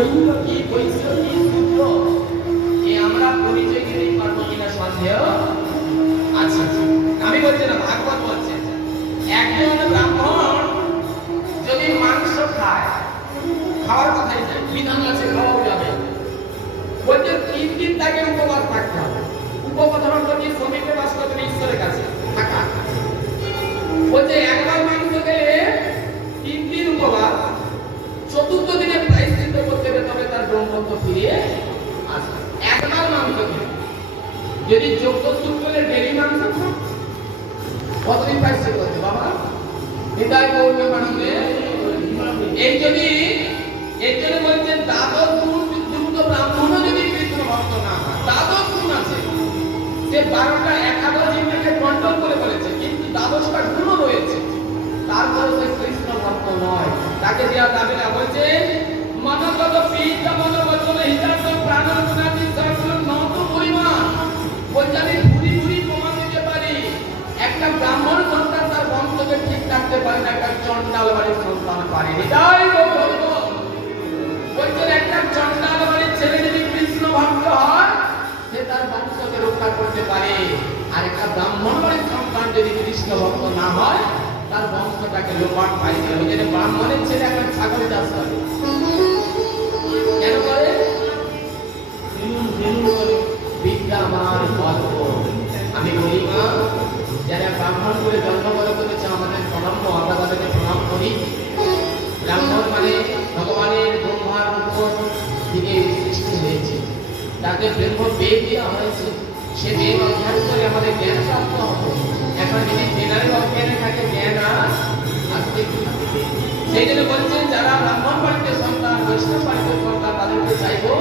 শৈল কি বৈশ্য কি সূত্র এ আমরা পরিচয় দিতে পারবো কিনা সন্দেহ আছে। আমি বলছি না, ভাগবত বলছে একজন ব্রাহ্মণ যদি মাংস খায়, খাওয়ার কথাই যায়, বিধান আছে খাওয়াও যাবে, বলছে 3 দিন তাকে উপবাস থাকতে হবে। উপবাস অর্থ কি? শ্রমিকের বাস করতে ঈশ্বরের কাছে থাকা। বলছে একবার মাংস খেলে 3 দিন উপবাস, চতুর্থ দিনে প্রায়শ্চিত্ত করতে হবে, তবে তার ব্রহ্মত্ব ফিরিয়ে আসবে। একবার মাংস খেলে যদি যোগ্য শুক্রের ডেলি মাংস খায়, কতদিন প্রায়শ্চিত্ত করতে বাবা? হৃদয় গৌরবে মানবে এই যদি এর জন্য বলছেন দ্বাদশ গুণ যুক্ত ব্রাহ্মণ যদি কৃষ্ণ ভক্ত না হয়, দ্বাদশ গুণ আছে, সে 12টা একাদশ ইন্দ্রিয়কে কন্ট্রোল করে বলেছে, কিন্তু দ্বাদশটা গুণও রয়েছে, তারপর সে কৃষ্ণ ভক্ত নয়, তাকে দেওয়া যাবে না। বলছে মনগত পীঠ মনোবচন হিতার্থ প্রাণগুণাদি সর্বগুণ নত পরিমাণ। বলছে আমি ঘুরি ঘুরি প্রমাণ দিতে পারি, একটা ব্রাহ্মণ সন্তান তার বংশকে ঠিক রাখতে পারে না, একটা চন্ডাল বাড়ির সন্তান পারে। হৃদয় গৌরব বলছেন একটা চন্ডাল বাড়ির ছেলে যদি কৃষ্ণ ভক্ত হয়, সে তার বংশকে রক্ষা করতে পারে, আর একটা ব্রাহ্মণ বাড়ির সন্তান যদি কৃষ্ণ ভক্ত না হয়, তার বংশটাকে লোপাট পাই যায়। ওই জন্য ব্রাহ্মণের ছেলে এখন ছাগল চাষ করে, কেন করে? বিদ্যা আমার অল্প। আমি বলি মা, যারা ব্রাহ্মণ করে জন্মগ্রহণ করেছে আমাদের প্রণাম, আমরা তাদেরকে প্রণাম করি। ব্রাহ্মণ মানে ভগবানের ব্রহ্মার উপর থেকে সৃষ্টি হয়েছে, তাকে ব্রহ্ম বেদ দেওয়া হয়েছে, সে বেদ অধ্যয়ন করে আমাদের জ্ঞান প্রাপ্ত হবে। এখন যদি জ্ঞানের অজ্ঞানে থাকে, জ্ঞান আসতে থাকবে। সেই জন্য বলছেন যারা ব্রাহ্মণ বাড়িতে সন্তান, বৈষ্ণব বাড়িতে সন্তান, তাদেরকে চাইবো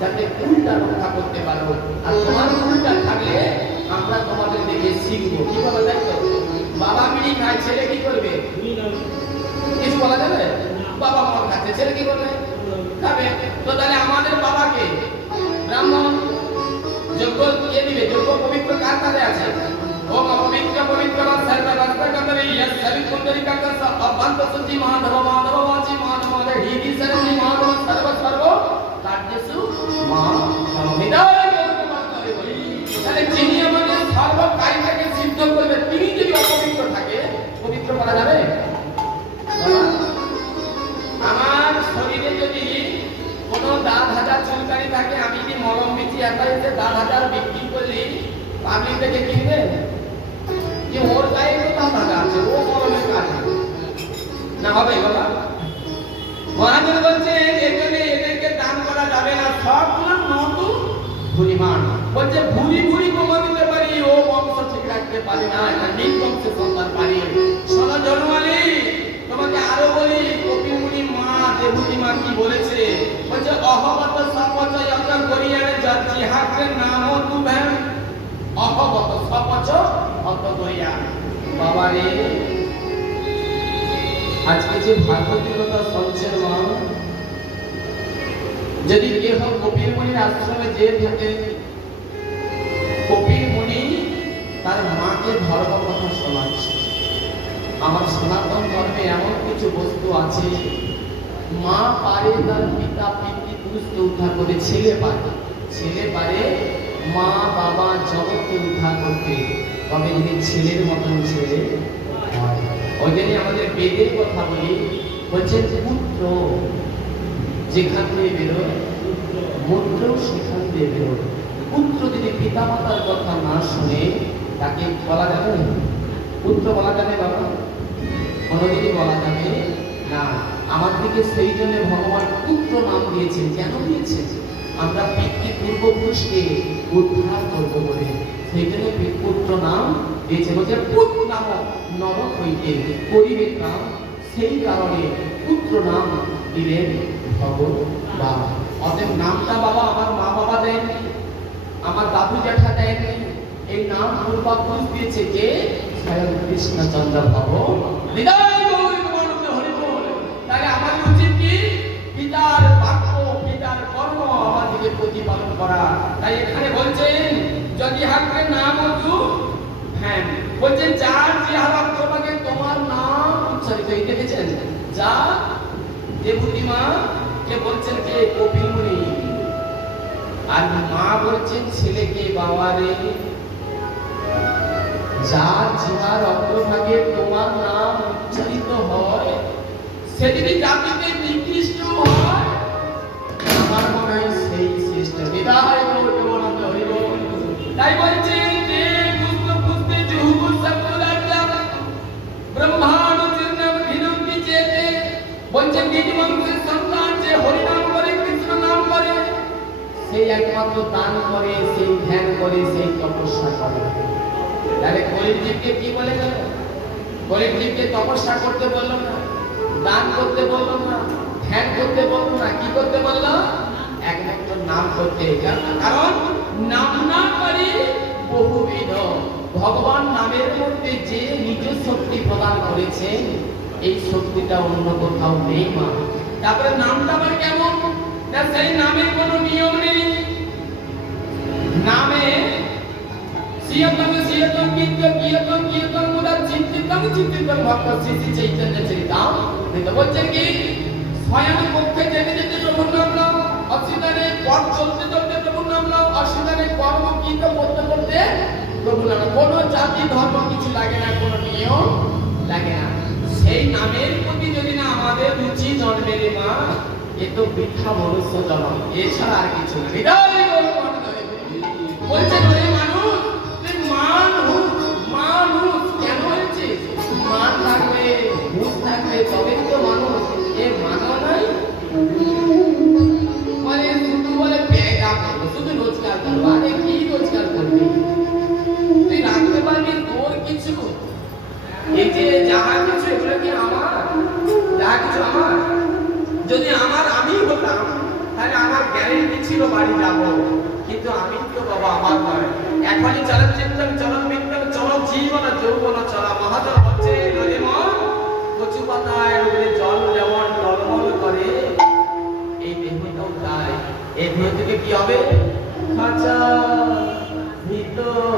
যাতে কুলটা রক্ষা করতে পারো, আর তোমার কুলটা থাকলে আমরা তোমাদের দেখে শিখবো। কিভাবে দেখো? বাবা বিড়ি খায়, ছেলে কি করবে? কিছু বলা যাবে? বাবা মদ খাচ্ছে, ছেলে কি করবে? খাবে। তো তাহলে আমাদের বাবাকে ব্রাহ্মণ যোগ্য কে দিবে? যোগ্য পবিত্র কার কাছে আছে? ওম পবিত্র পবিত্র সর্ব রাস্তা কাতরে ইয়া সবি কুণ্ডলী কাকা অবন্ত সুজি মাধব মাধব বাচি মাধব মাধব হিদি সরজি মাধব সর্ব সর্ব কার্যসু মা হৃদয় গৌরবময় বলি। তাহলে যিনি আমাদের সর্ব কার্যকে সিদ্ধ করবে, তিনি যদি অপবিত্র থাকে, পবিত্র করা যাবে? আমার শরীরে যদি কোনো দাঁত হাজার চুলকানি থাকে, আমি যদি মলম বিচি একাইতে দাঁত হাজার বিক্রি করলি, পাবলিক থেকে কিনবে যে ওর গায়ে তো দাঁত হাজার আছে, ও মলমের কাজ না হবে বাবা। মহাজন বলছে এখানে এদেরকে দান করা যাবে না, সবগুলো নতুন পরিমাণ। বলছে ভুরি ভুরি কমা দিতে পারি, ও বংশ ঠিক রাখতে পারি না, এটা নিজ বংশের সন্তান পারি। শোনো জন্মালি, তোমাকে আরো বলি, কপিল মুনি মা দেবুতি মা কি বলেছে? বলছে অহবত সপচ যত গরিয়ারে যাচ্ছি হাতের নাম তুভেন, অহবত সপচ অত গরিয়া। বাবা রে, আজকে যে ভাগবতীর কথা শুনছেন মা, যদি কেহ কপিল মুনির আশ্রমে যে থাকে, কপিল মুনি তার মাকে ধর্ম কথা শোনাচ্ছে। আমার সনাতন ধর্মে এমন কিছু বস্তু আছে, মা পারে তার পিতা পিতৃপুরুষকে উদ্ধার করতে, ছেলে পারে মা বাবা জগৎকে উদ্ধার করতে, তবে যদি ছেলের মতন ছেলে হয়। ওই জন্য আমাদের বেদের কথা বলি, বলছে পুত্র যেখান দিয়ে বেরোয়, মূত্র সেখান দিয়ে বেরোয়। পুত্র যদি পিতা মাতার কথা না শুনে, তাকে বলা যাবে পুত্র বলা যাবে বাবা? কোনোদিনই বলা যাবে না। আমার দিকে সেই জন্য ভগবান পুত্র নাম দিয়েছেন। কেন দিয়েছেন? আমরা পূর্বপুরুষকে উদ্ধার করবো বলে, সেই জন্য পুত্র নাম দিয়েছে। বলছে পুত নাম নরক হইতে করিবে নাম, সেই কারণে পুত্র নাম দিলেন ভগবান। অতএব নামটা বাবা আমার মা বাবা দেয়নি, আমার দাদু জ্যাঠা দেয়নি, এই নাম পূর্বপুরুষ দিয়েছে কে? স্বয়ং কৃষ্ণচন্দ্র ভগবান। হৃদয় গৌরবময় হরি বল। তাহলে আমাদের উচিত কি? পিতার বাক্য পিতার কর্ম আমাদেরকে প্রতিপালন করা। তাই এখানে বলছেন যদি হাতে নাম তু হ্যাঁ, বলছেন যার যে হারাম তোমাকে তোমার নাম উচ্চারিত। এই দেখেছেন যা দেবতী মা কে বলছেন? কে? কপিল মুনি। আর মা বলছেন ছেলেকে, বাবা রে, যার জিহার অগ্রভাগে তোমার নাম উচ্চারিত হয়, সে যদি জাতিতে নিকৃষ্ট হয়, আমার মনে হয় সেই শ্রেষ্ঠ। বিদায় করতে বলতে হইব। তাই বলছে যে কুস্ত কুস্তে জুহু সকুলাটা ব্রহ্মাণ্ড চিন্নম ভিনন্তি চেতে, বলছে নিজ বংশের সন্তান যে হরিনাম করে, কৃষ্ণ নাম করে, সেই একমাত্র দান করে, সেই ধ্যান করে, সেই তপস্যা করে। তাহলে গরিব জীবকে কি বলে গেল? গরিব জীবকে তপস্যা করতে বললো না, দান করতে বললো না, ধ্যান করতে বললো না, কি করতে বললো? একমাত্র নাম করতে। কারণ নাম না করে বহুবিধ। ভগবান নামের মধ্যে যে নিজ শক্তি প্রদান করেছে, এই শক্তিটা অন্য কোথাও নেই মা। তারপরে নামটা আবার কেমন? না সেই নামের কোনো নিয়ম নেই। নামে সিয়তম সিয়তম কিয়তম কিয়তম কিয়তম মুদা চিন্তিতম চিন্তিতম ভক্ত শ্রী চৈতন্য চরিতাম। এটা বলছেন কি স্বয়ং পক্ষে যেতে যেতে প্রভুর নাম নাও, অসিদারে পথ চলতে চলতে প্রভুর নাম নাও, অসিদারে কর্ম কীট করতে করতে প্রভুর নাম। কোনো জাতি ধর্ম কিছু লাগে না, কোনো নিয়ম লাগে না। সেই নামের প্রতি যদি না আমাদের রুচি জন্মে রে মা, এ তো বৃথা মনুষ্য জন্ম, এছাড়া আর কিছু না। হৃদয় বলছেন ওরে মানুষ, তুই মানুষ কেন হয়েছিস? মান থাকবে, বুঝ থাকবে, তবেই তো মানুষ। এ মানও নাই, বলে শুধু বলে ব্যয়টা করবো, শুধু রোজগার করবো। আরে কি রোজগার করবি? তুই রাখতে পারবি তোর কিছু? এই যে যাহা কিছু, এগুলো কি আমার? যাহা কিছু আমার? যদি আমার আমি হতাম, তাহলে আমার গ্যারেন্টি ছিল বাড়ি যাবো। কিন্তু আমি তো বাবা আমার নয়। এখনই চলচ্চিত্রম চলন মিত্রম চল জীবন যৌবন চলা। মহাজন হচ্ছে নদী মন কচু পাতায় রোদে জল যেমন টলমল করে, এই দেহটাও তাই। এই দেহ থেকে কি হবে? খাঁচা ভিতর